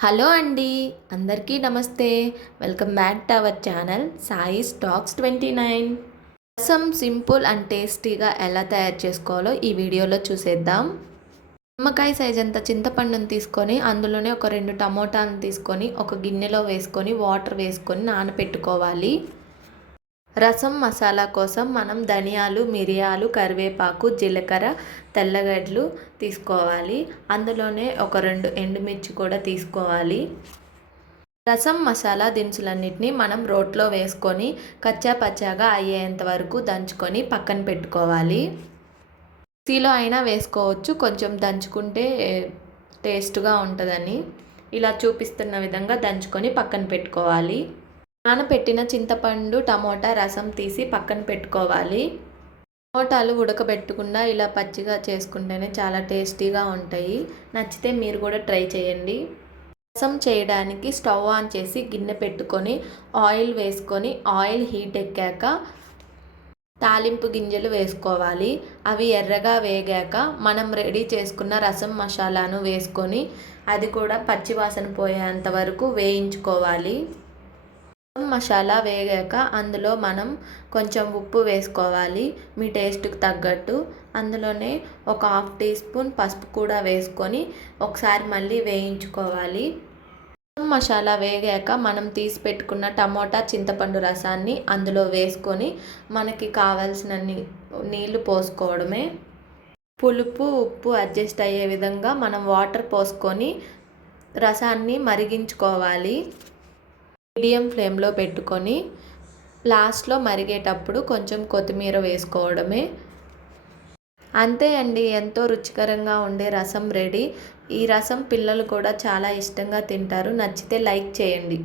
Hello అండి, అందరికీ నమస్తే. Welcome back to our channel Sai stocks 29. రసం సింపుల్ అండ్ టేస్టీగా ఎలా తయారు చేసుకోవాలో ఈ వీడియోలో చూసేద్దాం. నిమ్మకాయ సైజ్ అంత చింతపండుని తీసుకొని అందులోనే ఒక 2 టమోటాలను తీసుకొని ఒక గిన్నెలో వేసుకొని వాటర్ వేసుకొని నానబెట్టుకోవాలి. రసం మసాలా కోసం మనం ధనియాలు, మిరియాలు, కరివేపాకు, జీలకర్ర, తెల్లగడ్డలు తీసుకోవాలి. అందులోనే ఒక 2 ఎండుమిర్చి కూడా తీసుకోవాలి. రసం మసాలా దినుసులన్నిటిని మనం రోట్లో వేసుకొని కచ్చా పచ్చాగా అయ్యేంత వరకు దంచుకొని పక్కన పెట్టుకోవాలి. మిక్సీలో అయినా వేసుకోవచ్చు, కొంచెం దంచుకుంటే టేస్ట్గా ఉంటుందని. ఇలా చూపిస్తున్న విధంగా దంచుకొని పక్కన పెట్టుకోవాలి. నానబెట్టిన చింతపండు, టమోటా రసం తీసి పక్కన పెట్టుకోవాలి. టమోటాలు ఉడకబెట్టకుండా ఇలా పచ్చిగా చేసుకుంటేనే చాలా టేస్టీగా ఉంటాయి. నచ్చితే మీరు కూడా ట్రై చేయండి. రసం చేయడానికి స్టవ్ ఆన్ చేసి గిన్నె పెట్టుకొని ఆయిల్ వేసుకొని ఆయిల్ హీట్ ఎక్కాక తాలింపు గింజలు వేసుకోవాలి. అవి ఎర్రగా వేగాక మనం రెడీ చేసుకున్న రసం మసాలాను వేసుకొని అది కూడా పచ్చివాసన పోయేంత వరకు వేయించుకోవాలి. మసాలా వేగాక అందులో మనం కొంచెం ఉప్పు వేసుకోవాలి, మీ టేస్ట్కి తగ్గట్టు. అందులోనే ఒక 1/2 టీ స్పూన్ పసుపు కూడా వేసుకొని ఒకసారి మళ్ళీ వేయించుకోవాలి. మసాలా వేగాక మనం తీసి పెట్టుకున్న టమోటా, చింతపండు రసాన్ని అందులో వేసుకొని మనకి కావాల్సిన నీళ్లు పోసుకోవడమే. పులుపు, ఉప్పు అడ్జస్ట్ అయ్యే విధంగా మనం వాటర్ పోసుకొని రసాన్ని మరిగించుకోవాలి. మీడియం ఫ్లేమ్లో పెట్టుకొని లాస్ట్లో మరిగేటప్పుడు కొంచెం కొత్తిమీర వేసుకోవడమే. అంతే అండి, ఎంతో రుచికరంగా ఉండే రసం రెడీ. ఈ రసం పిల్లలు కూడా చాలా ఇష్టంగా తింటారు. నచ్చితే లైక్ చేయండి.